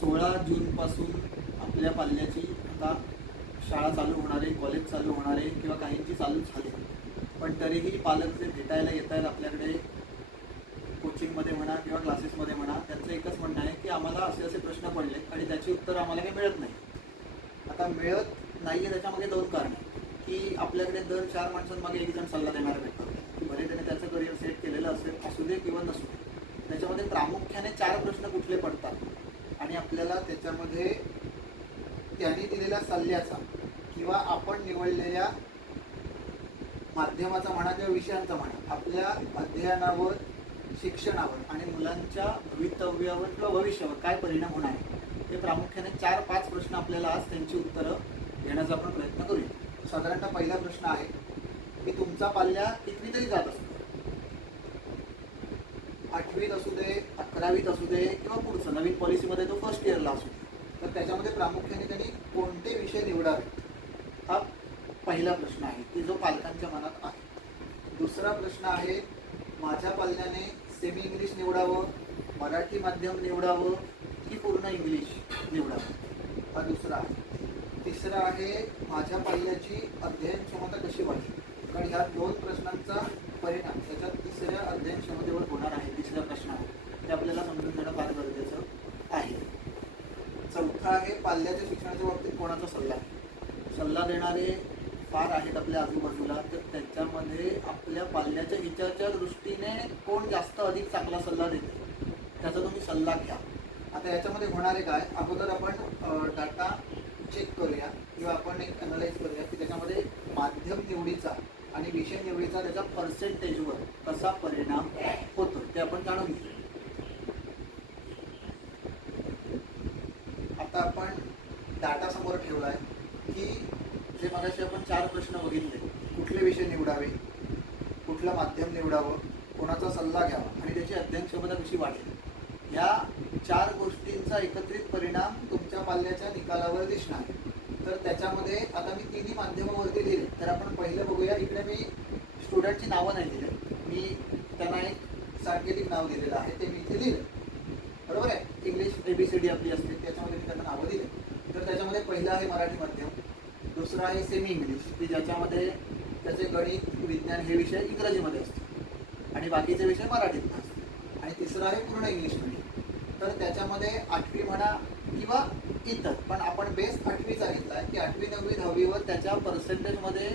सोळा जूनपासून आपल्या पाल्याची आता शाळा चालू होणार आहे कॉलेज चालू होणार आहे किंवा काहींची चालू झाली. पण तरीही पालक जे भेटायला येत आहेत आपल्याकडे कोचिंगमध्ये म्हणा किंवा क्लासेसमध्ये म्हणा त्यांचं एकच म्हणणं आहे की आम्हाला असे असे प्रश्न पडले आणि त्याची उत्तरं आम्हाला काही मिळत नाही. आता मिळत नाही आहे त्याच्यामागे दोन कारण की आपल्याकडे दर चार माणसांमागे एक जण सल्ला देणारा भेटतो भले त्याने त्याचं करिअर सेट केलेलं असेल असू दे किंवा नसू दे. त्याच्यामध्ये प्रामुख्याने चार प्रश्न कुठले पडतात? आणि आपल्याला त्याच्यामध्ये त्यांनी दिलेल्या सल्ल्याचा किंवा आपण निवडलेल्या माध्यमाचा म्हणा किंवा विषयांचा म्हणा आपल्या अध्ययनावर शिक्षणावर आणि मुलांच्या भवितव्यावर किंवा भविष्यावर काय परिणाम होणार आहे हे प्रामुख्याने चार पाच प्रश्न आपल्याला आज त्यांची उत्तरं घेण्याचा आपण प्रयत्न करूया. साधारणतः पहिला प्रश्न आहे की तुमचा पाल्या कितवीतरी जात असतो? आठवीत असू दे ठराविक असू दे किंवा पुढचं नवीन पॉलिसीमध्ये तो फर्स्ट इयरला असू दे. तर त्याच्यामध्ये प्रामुख्याने त्यांनी कोणते विषय निवडावे? हा पहिला प्रश्न आहे की जो पालकांच्या मनात आहे. दुसरा प्रश्न आहे माझ्या पाल्याने सेमी इंग्लिश निवडावं मराठी माध्यम निवडावं की पूर्ण इंग्लिश निवडावं? हा दुसरा आहे. तिसरा आहे माझ्या पाल्याची अध्ययन क्षमता कशी वाढली? कारण ह्या दोन प्रश्नांचा परिणाम त्याच्या तिसऱ्या अध्ययन क्षमतेवर होणार आहे तिसऱ्या प्रश्नावर ते आपल्याला समजून घेणं फार गरजेचं आहे चौथा आहे पाल्याच्या शिक्षणाच्या बाबतीत कोणाचा सल्ला आहे सल्ला देणारे फार आहेत आपल्या आजूबाजूला. तर त्याच्यामध्ये आपल्या पाल्याच्या हिताच्या दृष्टीने कोण जास्त अधिक चांगला सल्ला देते? त्याचा तुम्ही सल्ला घ्या. आता याच्यामध्ये होणारे काय? अगोदर आपण डाटा चेक करूया किंवा आपण एक अनालाइज करूया की त्याच्यामध्ये माध्यम निवडीचा आणि विषय निवडीचा त्याच्या पर्सेंटेजवर कसा परिणाम होतो ते आपण जाणून घेऊ आता आपण डाटा समोर ठेवलाय की जे मगाशी आपण चार प्रश्न बघितले. कुठले विषय निवडावे? कुठलं माध्यम निवडावं? कोणाचा सल्ला घ्यावा? आणि त्याची अध्ययन क्षमता कशी वाढेल? या चार गोष्टींचा एकत्रित परिणाम तुमच्या पाल्याच्या निकालावर दिसणार आहे. तर त्याच्यामध्ये आता मी तिन्ही माध्यमावरती लिहिले. तर आपण पहिलं बघूया. इकडे मी स्टुडंटची नावं नाही दिले. मी त्यांना एक सांकेतिक नाव दिलेलं आहे. ते मी इथे लिहिलं. बरोबर आहे? English A B C D आपली असते. त्याच्यामध्ये मी त्यांना नावं दिले. तर त्याच्यामध्ये पहिलं आहे मराठी माध्यम. दुसरं आहे सेमी इंग्लिश की ज्याच्यामध्ये त्याचे गणित विज्ञान हे विषय इंग्रजीमध्ये असतो आणि बाकीचे विषय मराठीत असतात. आणि तिसरं आहे पूर्ण इंग्लिश तर त्याच्यामध्ये आठवी म्हणा किंवा इतर पण आपण बेस आठवीचा घेतला आहे की आठवी नववी दहावीवर त्याच्या पर्सेंटेजमध्ये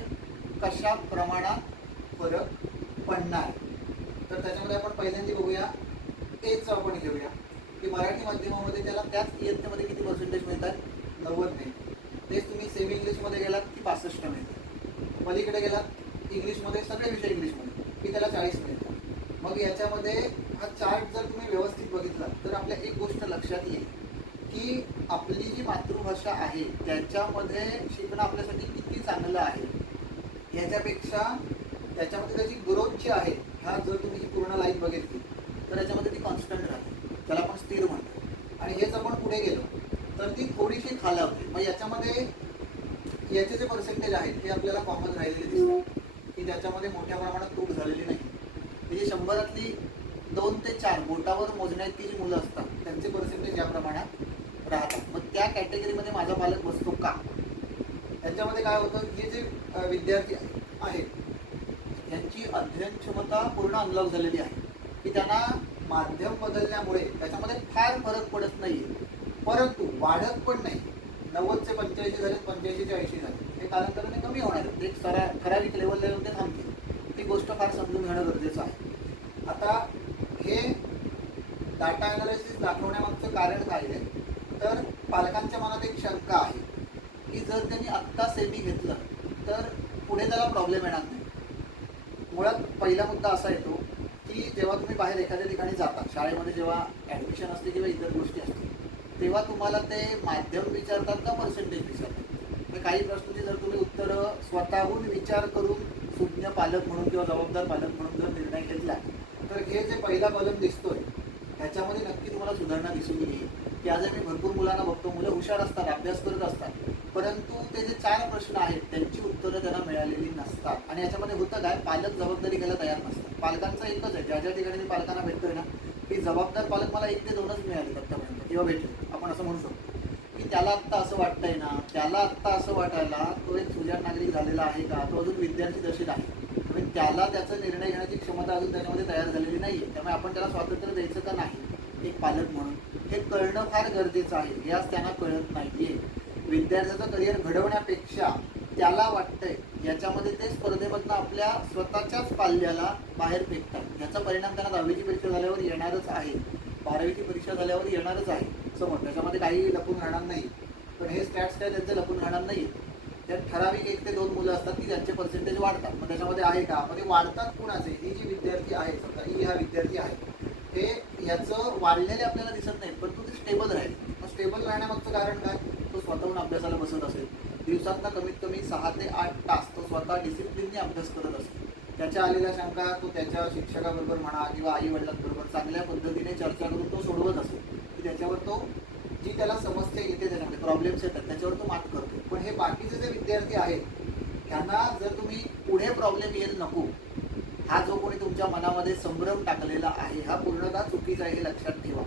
कशा प्रमाणात फरक पडणार? तर त्याच्यामध्ये आपण पहिल्यांदा बघूया. एचं आपण घेऊया. की मराठी माध्यमामध्ये त्याला त्याच इयत्तेमध्ये किती पर्सेंटेज मिळतात? नव्वद नाही तेच तुम्ही सेमी इंग्लिशमध्ये गेलात की पासष्ट मिळतात पलीकडे गेलात इंग्लिशमध्ये सगळे विषय इंग्लिशमध्ये की त्याला चाळीस मिळतात मग याच्यामध्ये हा चार्ट जर तुम्ही व्यवस्थित बघितला तर आपल्या एक गोष्ट लक्षात येईल की आपली जी मातृभाषा आहे त्याच्यामध्ये शिकणं आपल्यासाठी किती चांगलं आहे. याच्यापेक्षा त्याच्यामध्ये त्याची ग्रोथ जी आहे ह्या जर तुम्ही पूर्ण लाईफ बघितली तर याच्यामध्ये ती कॉन्स्टंट राहते. त्याला आपण स्थिर म्हणतो. आणि हेच आपण पुढे गेलो. खालं. खालावते मग याच्यामध्ये याचे जे पर्सेंटेज आहेत ते आपल्याला कॉमन राहिलेले दिसतात. की ज्याच्यामध्ये मोठ्या प्रमाणात तूट झालेली नाही. म्हणजे शंभरातली दोन ते चार बोटावर मोजण्याची जी मुलं असतात त्यांचे पर्सेंटेज या प्रमाणात राहतात. मग त्या कॅटेगरीमध्ये माझा पालक बसतो का? त्याच्यामध्ये काय होतं हे जे विद्यार्थी आहेत यांची अध्ययन क्षमता पूर्ण अनलॉक झालेली आहे. की त्यांना माध्यम बदलल्यामुळे त्याच्यामध्ये फार फरक पडत नाही परंतु वाढत पण नाही. नव्वदचे पंच्याऐंशी झाले पंच्याऐंशीचे ऐंशी झाले. हे कालांतराने कमी होणार ते एक ठराविक लेवलला ते थांबतील ही गोष्ट फार समजून घेणं गरजेचं आहे. आता हे डाटा अनालिसिस दाखवण्यामागचं कारण काय आहे? तर पालकांच्या मनात एक शंका आहे की जर त्यांनी आत्ता सेमी घेतलं तर पुढे त्याला प्रॉब्लेम येणार नाही. मुळात पहिला मुद्दा असा येतो की जेव्हा तुम्ही बाहेर एखाद्या ठिकाणी जाता शाळेमध्ये जेव्हा ॲडमिशन असते किंवा इतर गोष्टी असतील तेव्हा तुम्हाला ते माध्यम विचारतात का पर्सेंटेज विचारतात? तर काही प्रश्नाची जर तुम्ही उत्तरं स्वतःहून विचार करून सुज्ञ पालक म्हणून किंवा जबाबदार पालक म्हणून जर निर्णय घेतला तर हे जे पहिला कॉलम दिसतोय ह्याच्यामध्ये नक्की तुम्हाला सुधारणा दिसून येईल. की आज मी भरपूर मुलांना बघतो मुलं हुशार असतात अभ्यास करत असतात परंतु ते जे चार प्रश्न आहेत त्यांची उत्तरं त्यांना मिळालेली नसतात. आणि याच्यामध्ये होतं काय? पालक जबाबदारी घ्यायला तयार नसतात. पालकांचं एकच आहे ज्या ज्या ठिकाणी मी पालकांना भेटतोय ना की जबाबदार पालक मला एक ते दोनच मिळाले आतापर्यंत किंवा भेटेल आपण असं म्हणू शकतो की त्याला आत्ता असं वाटतंय ना त्याला आत्ता असं वाटायला तो एक सुजाण नागरिक झालेला आहे का? तो अजून विद्यार्थी दशेत आहे. म्हणजे त्याला त्याचा निर्णय घेण्याची क्षमता अजून त्याच्यामध्ये तयार झालेली नाही आहे त्यामुळे आपण त्याला स्वातंत्र्य द्यायचं का नाही? एक पालक म्हणून. हे कळणं फार गरजेचं आहे. हे आज त्यांना कळत नाही आहे विद्यार्थ्याचं करिअर घडवण्यापेक्षा त्याला वाटतंय याच्यामध्ये ते स्पर्धेमधनं आपल्या स्वतःच्याच पाल्याला बाहेर फेकतात. याचा परिणाम त्यांना दहावीची परीक्षा झाल्यावर येणारच आहे. बारावीची परीक्षा झाल्यावर येणारच आहे. समोर त्याच्यामध्ये काही लपून राहणार नाही. पण हे स्टॅट्स काय त्यांचे लपून राहणार नाही. त्यात ठराविक एक ते दोन मुलं असतात की ज्यांचे पर्सेंटेज वाढतात. मग त्याच्यामध्ये आहे का? म्हणजे वाढतात कुणाचे? ही जी विद्यार्थी आहे समजा ही हा विद्यार्थी आहे हे याचं वाढलेले आपल्याला दिसत नाही पण तो ते स्टेबल राहील. मग स्टेबल राहण्यामागचं कारण काय? तो स्वतःहून अभ्यासाला बसत असेल. दिवसातनं कमीत कमी सहा ते आठ तास तो स्वतः डिसिप्लिनने अभ्यास करत असेल. त्याच्या आलेल्या शंका तो त्याच्या शिक्षकाबरोबर म्हणा किंवा आई वडिलांबरोबर चांगल्या पद्धतीने चर्चा करून तो सोडवत असेल की त्याच्यावर तो जी त्याला समस्या येते त्याच्यामध्ये प्रॉब्लेम्स येतात त्याच्यावर तो मात करतो पण हे बाकीचे जे विद्यार्थी आहेत त्यांना जर तुम्ही पुढे प्रॉब्लेम येईल नको हा जो कोणी तुमच्या मनामध्ये संभ्रम टाकलेला आहे हा पूर्णतः चुकीचा आहे हे लक्षात ठेवा.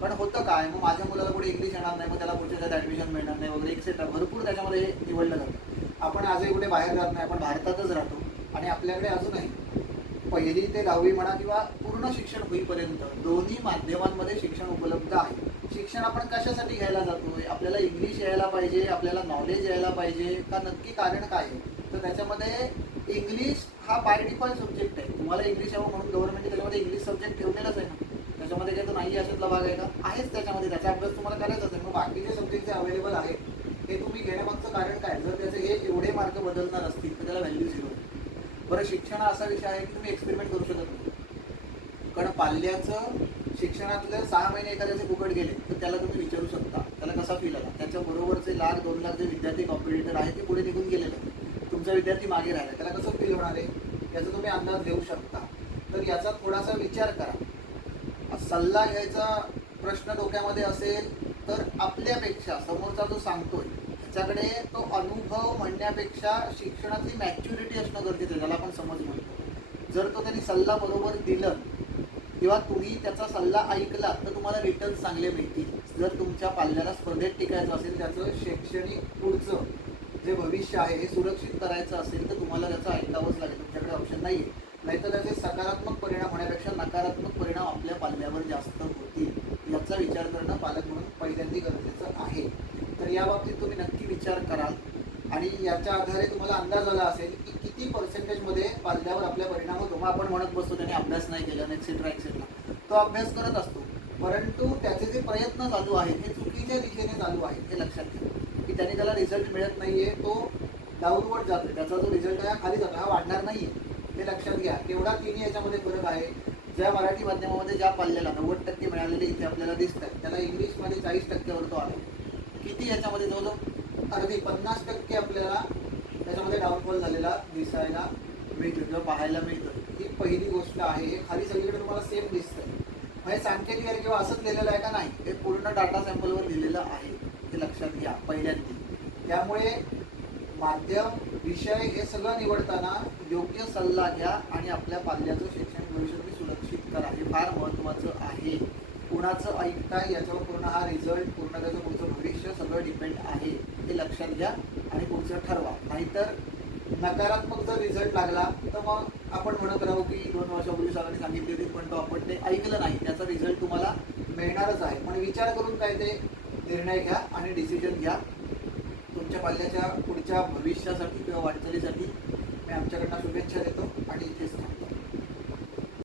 पण होतं काय मग माझ्या मुलाला पुढे इंग्लिश येणार नाही मग त्याला पुढच्या त्यात ॲडमिशन मिळणार नाही वगैरे एक्सेट्रा भरपूर त्याच्यामध्ये हे निवडलं जातं. आपण आजही कुठे बाहेर राहत नाही आपण भारतातच राहतो. आणि आपल्याकडे अजूनही पहिली ते दहावी म्हणा किंवा पूर्ण शिक्षण होईपर्यंत दोन्ही माध्यमांमध्ये शिक्षण उपलब्ध आहे. शिक्षण आपण कशासाठी घ्यायला जातोय? आपल्याला इंग्लिश यायला पाहिजे आपल्याला नॉलेज यायला पाहिजे का नक्की कारण काय आहे? तर त्याच्यामध्ये इंग्लिश हा बाय डिफॉल्ट सब्जेक्ट आहे. तुम्हाला इंग्लिश यावं म्हणून गव्हर्नमेंट त्याच्यामध्ये इंग्लिश सब्जेक्ट ठेवलेलाच आहे ना. त्याच्यामध्ये काही तो नाही अशातला भाग आहे का? आहेच त्याच्यामध्ये. त्याचा अभ्यास तुम्हाला करायचाच आहे. मग बाकीचे सब्जेक्ट जे अवेलेबल आहेत हे तुम्ही घेण्यामागचं कारण काय? जर त्याचे हे एवढे मार्क बदलणार असतील तर त्याला व्हॅल्यू झिरो बरं शिक्षण हा असा विषय आहे की तुम्ही एक्सपेरिमेंट करू शकत नाही. कारण पाल्याचं शिक्षणातले सहा महिने एखाद्याचे फुकट गेले तर त्याला तुम्ही विचारू शकता. त्याला कसा फील आला? त्याच्याबरोबरचे लाख दोन लाख जे विद्यार्थी कॉम्पिटिटर आहेत ते पुढे निघून गेलेले आहेत. तुमचा विद्यार्थी मागे राहिला त्याला कसं फील होणार आहे? याचा तुम्ही अंदाज घेऊ शकता. तर याचा थोडासा विचार करा. सल्ला घ्यायचा प्रश्न डोक्यामध्ये असेल तर आपल्यापेक्षा समोरचा जो सांगतोय त्याच्याकडे तो अनुभव म्हणण्यापेक्षा शिक्षणातली मॅच्युरिटी असणं गरजेचं आहे ज्याला आपण समज म्हणतो. जर तो त्यांनी सल्ला बरोबर दिलं किंवा तुम्ही त्याचा सल्ला ऐकला तर तुम्हाला रिटर्न चांगले मिळतील. जर तुमच्या पाल्याला स्पर्धेत टिकायचं असेल त्याचं शैक्षणिक पुढचं जे भविष्य आहे हे सुरक्षित करायचं असेल तर तुम्हाला त्याचं ऐकावंच लागेल. तुमच्याकडे ऑप्शन नाही आहे नाहीतर त्याचे सकारात्मक परिणाम होण्यापेक्षा नकारात्मक परिणाम आपल्या पाल्यावर जास्त होतील. याचा विचार करणं पालक म्हणून पहिल्यांदा गरजेचं आहे. तर या बाबतीत तुम्ही नक्की विचार कराल. आणि याच्या आधारे तुम्हाला अंदाज आला असेल की किती पर्सेंटेजमध्ये पाल्यावर आपल्या परिणाम होतो? मग आपण म्हणत बसतो त्याने अभ्यास नाही केला एक्सेट्रा एक्सेट्रा तो अभ्यास करत असतो. परंतु त्याचे जे प्रयत्न चालू आहेत हे चुकीच्या दिशेने चालू आहेत हे लक्षात घ्या की त्याने त्याला रिझल्ट मिळत नाहीये तो डाऊनवर्ड जातो त्याचा जो रिझल्ट आहे हा खाली जातो हा वाढणार नाहीये. हे लक्षात घ्या. केवढा तिन्ही याच्यामध्ये फरक आहे? ज्या मराठी माध्यमामध्ये ज्या पाल्याला नव्वद टक्के मिळालेले इथे आपल्याला दिसत आहेत त्याला इंग्लिशमध्ये चाळीस टक्क्यावर तो आला. किती याच्यामध्ये जवळजवळ अगदी पन्नास टक्के आपल्याला त्याच्यामध्ये डाऊनफॉल झालेला दिसायला मिळतो किंवा पाहायला मिळतं ही पहिली गोष्ट आहे. हे खाली सगळीकडे तुम्हाला सेम दिसतं म्हणजे सांकेतिक आहे किंवा असंच लिहिलेलं आहे का नाही? हे पूर्ण डाटा सॅम्पलवर लिहिलेलं आहे. हे लक्षात घ्या पहिल्यांदा. त्यामुळे माध्यम विषय हे सगळं निवडताना योग्य सल्ला घ्या आणि आपल्या पाल्याचं शैक्षणिक भविष्य सुरक्षित करा. हे फार महत्त्वाचं आहे. कुणाचं ऐकताय याच्यावर पूर्ण हा रिझल्ट पूर्ण त्याचं पुढचं भविष्य सगळं डिपेंड आहे. हे लक्षात घ्या आणि पुढचं ठरवा. नाहीतर नकारात्मक जर रिझल्ट लागला तर मग आपण म्हणत राहू की दोन वर्षापूर्वी सरांनी सांगितली होती पण तो आपण ते ऐकलं नाही. त्याचा रिझल्ट तुम्हाला मिळणारच आहे. पण विचार करून काय ते निर्णय घ्या आणि डिसिजन घ्या. तुमच्या पाल्याच्या पुढच्या भविष्यासाठी किंवा वाटचालीसाठी